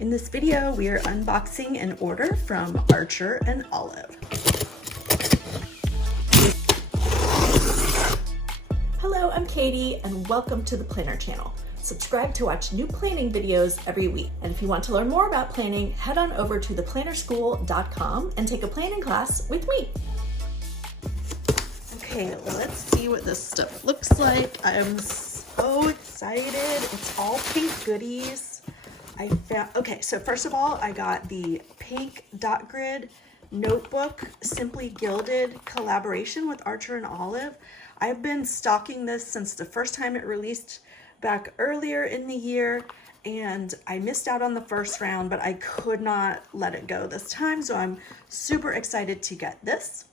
In this video, we are unboxing an order from Archer and Olive. Hello, I'm Katie, and welcome to the Planner channel. Subscribe to watch new planning videos every week. And if you want to learn more about planning, head on over to theplannerschool.com and take a planning class with me. Okay, let's see what this stuff looks like. I'm so excited. It's all pink goodies. Okay, so first of all, I got the pink dot grid notebook, Simply Gilded collaboration with Archer and Olive. I've been stalking this since the first time it released back earlier in the year, and I missed out on the first round, but I could not let it go this time, so I'm super excited to get this.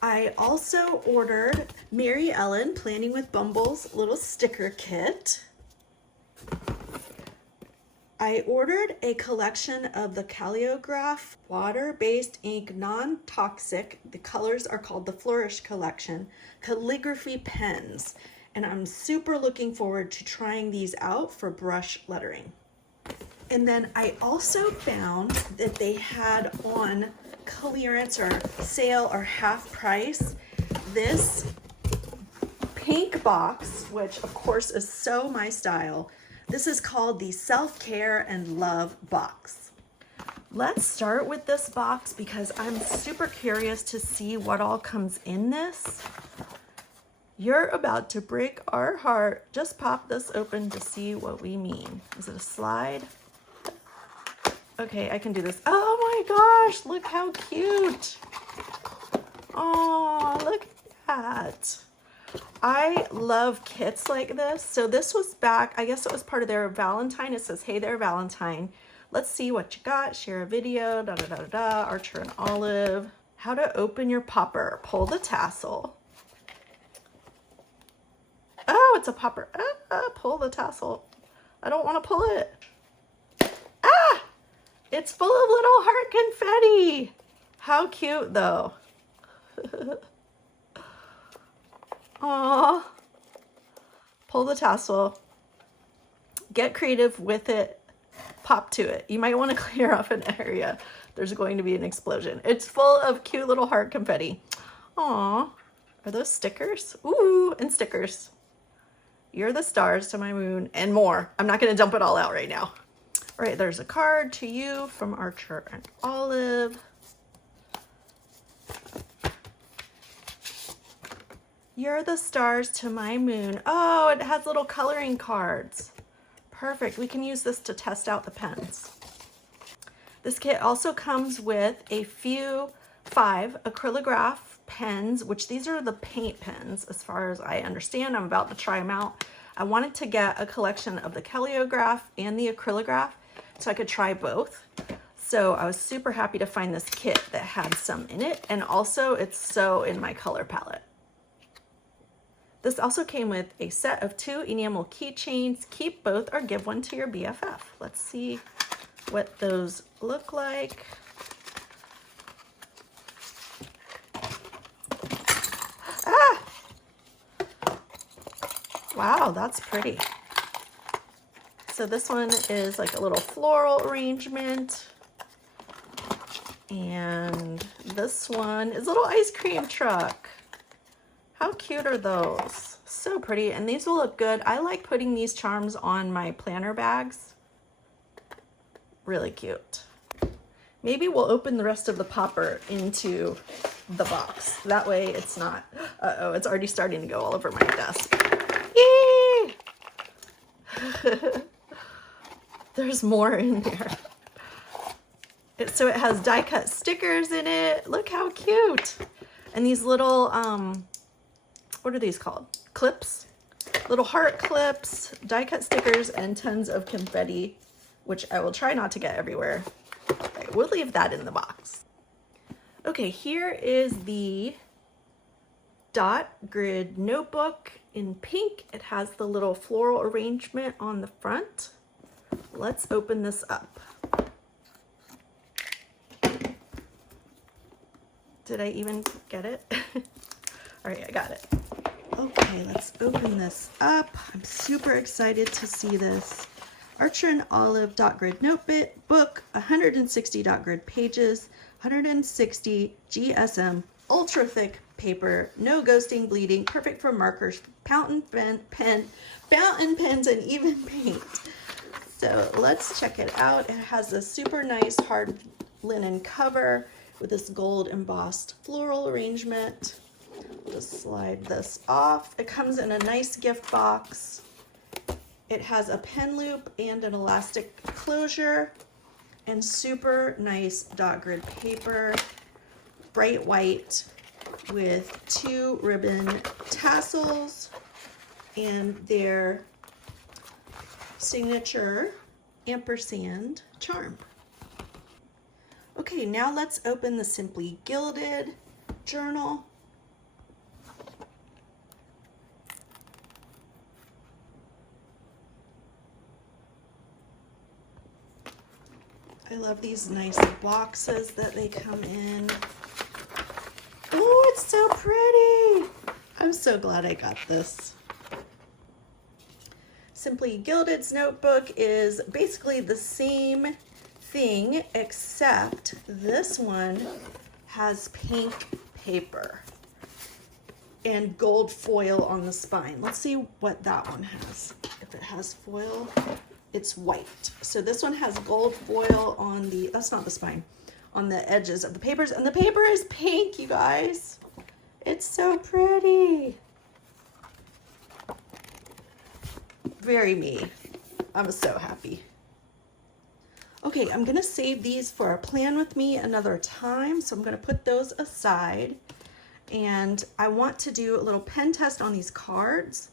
I also ordered Mary Ellen Planning with Bumble's little sticker kit. I ordered a collection of the Calliograph water-based ink, non-toxic, the colors are called the Flourish collection, Calligraphy Pens, and I'm super looking forward to trying these out for brush lettering. And then I also found that they had on clearance or sale or half price this pink box, which of course is so my style. This is called the Self-Care and Love box. Let's start with this box because I'm super curious to see what all comes in this. You're about to break our heart. Just pop this open to see what we mean. Is it a slide? Okay, I can do this. Oh my gosh, look how cute. Oh, look at that. I love kits like this. So this was back, I guess it was part of their Valentine. It says, hey there, Valentine. Let's see what you got. Share a video, da da da da da. Archer and Olive. How to open your popper. Pull the tassel. Oh, it's a popper. Pull the tassel. I don't want to pull it. Ah! It's full of little heart confetti. How cute though. Aww. Pull the tassel. Get creative with it. Pop to it. You might want to clear off an area. There's going to be an explosion. It's full of cute little heart confetti. Aww. Are those stickers? Ooh, and stickers. You're the stars to my moon and more. I'm not going to dump it all out right now. All right, there's a card to you from Archer and Olive. You're the stars to my moon. Oh, it has little coloring cards. Perfect. We can use this to test out the pens. This kit also comes with a few 5 Acrylograph pens, which these are the paint pens as far as I understand. I'm about to try them out. I wanted to get a collection of the Calliograph and the Acrylograph so I could try both. So I was super happy to find this kit that had some in it, and also it's so in my color palette. This also came with a set of 2 enamel keychains. Keep both or give one to your BFF. Let's see what those look like. Ah! Wow, that's pretty. So this one is like a little floral arrangement. And this one is a little ice cream truck. How cute are those? So pretty, and these will look good. I like putting these charms on my planner bags. Really cute. Maybe we'll open the rest of the popper into the box. That way it's not, uh-oh, it's already starting to go all over my desk. Yay! There's more in there. So it has die cut stickers in it. Look how cute. And these little, what are these called? Clips, little heart clips, die cut stickers, and tons of confetti, which I will try not to get everywhere. I will leave that in the box. Okay, here is the dot grid notebook in pink. It has the little floral arrangement on the front. Let's open this up. Did I even get it? All right, I got it. Okay, let's open this up. I'm super excited to see this. Archer and Olive dot grid notebook, 160 dot grid pages, 160 GSM, ultra thick paper, no ghosting, bleeding, perfect for markers, fountain pens, and even paint. So let's check it out. It has a super nice hard linen cover with this gold embossed floral arrangement. Just slide this off. It comes in a nice gift box. It has a pen loop and an elastic closure and super nice dot grid paper, bright white with 2 ribbon tassels and their signature ampersand charm. Okay, now let's open the Simply Gilded journal. I love these nice boxes that they come in. Oh, it's so pretty. I'm so glad I got this. Simply Gilded's notebook is basically the same thing, except this one has pink paper and gold foil on the spine. Let's see what that one has. If it has foil, it's white. So this one has gold foil on the, that's not the spine, on the edges of the papers, and the paper is pink, you guys. It's so pretty. Very me. I'm so happy. Okay, I'm gonna save these for a plan with me another time, so I'm gonna put those aside. And I want to do a little pen test on these cards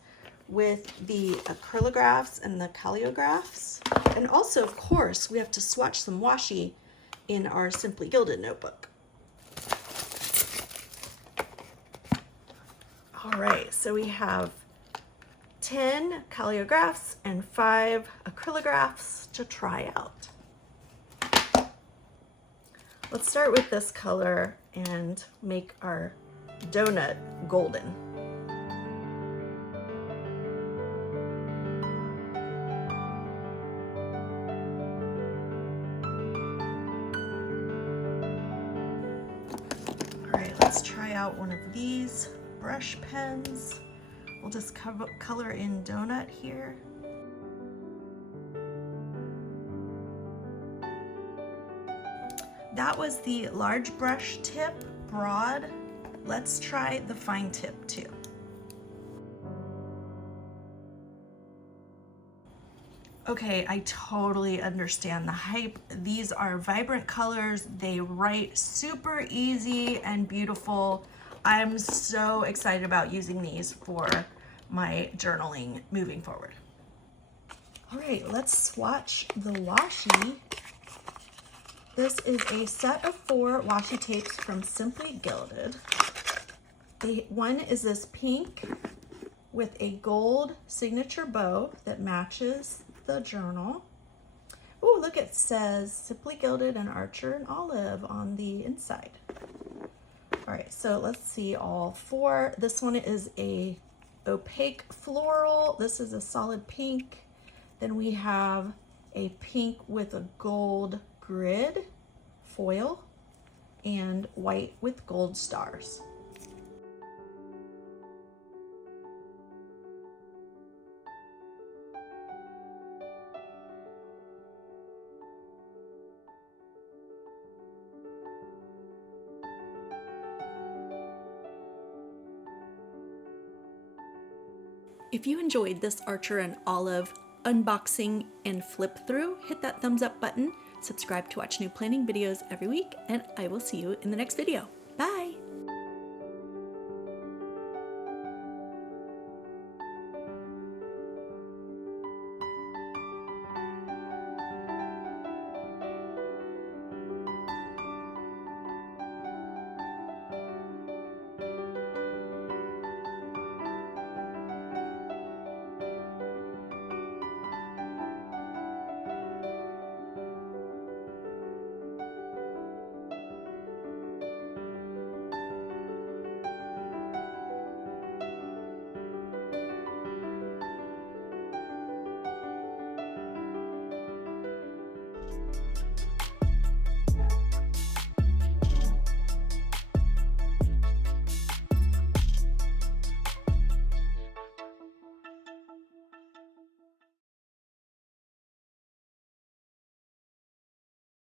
with the acrylographs and the calligraphs. And also, of course, we have to swatch some washi in our Simply Gilded notebook. All right, so we have 10 calligraphs and 5 acrylographs to try out. Let's start with this color and make our donut golden. All right, let's try out one of these brush pens. We'll just color in donut here. That was the large brush tip, broad. Let's try the fine tip too. Okay, I totally understand the hype. These are vibrant colors. They write super easy and beautiful. I'm so excited about using these for my journaling moving forward. All right, let's swatch the washi. This is a set of 4 washi tapes from Simply Gilded. One is this pink with a gold signature bow that matches the journal. Oh, look, it says Simply Gilded and Archer and Olive on the inside. All right, so let's see all 4. This one is a opaque floral. This is a solid pink. Then we have a pink with a gold grid foil and white with gold stars. If you enjoyed this Archer and Olive unboxing and flip through, hit that thumbs up button, subscribe to watch new planning videos every week, and I will see you in the next video.